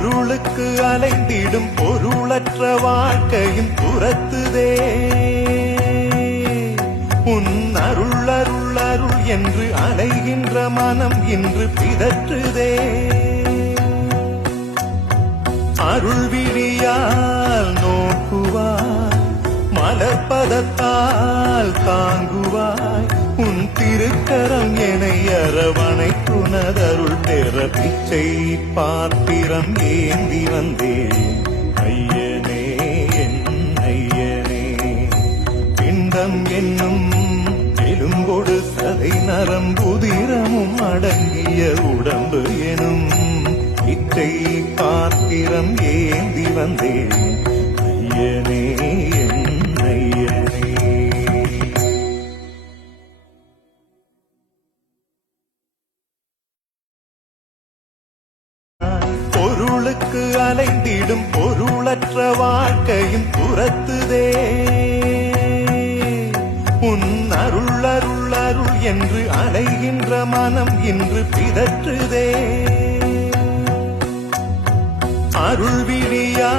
பொருளுக்கு அலைந்திடும் பொருளற்ற வாழ்க்கையும் துரத்துதே. உன் அருள் அருள் அருள் என்று அலைகின்ற மனம் இன்று பிதற்றுதே. அருள் விழியால் நோக்குவாய், மலர்பதத்தால் தாங்குவாய். உன் திருக்கரம் என்னை அரவணைக்குனதருள் பெற பிச்சை பாத்திரம் ஏந்தி வந்தேன். ஐயனே என் ஐயனே, பிண்டம் என்னும் எலும்பொடு சதை நரம்புதிரமும் அடங்கிய உடம்பு எனும் பிச்சை பாத்திரம் ஏந்தி வந்தேன். ஐயனே என் ஐயனே. பொருளுக்கு அலைந்திடும் பொருளற்ற வாழ்க்கையும் துரத்துதே. உன் அருள் அருள் அருள் என்று அலைகின்ற மனம் இன்று பிதற்றுதே. அருள் விழியா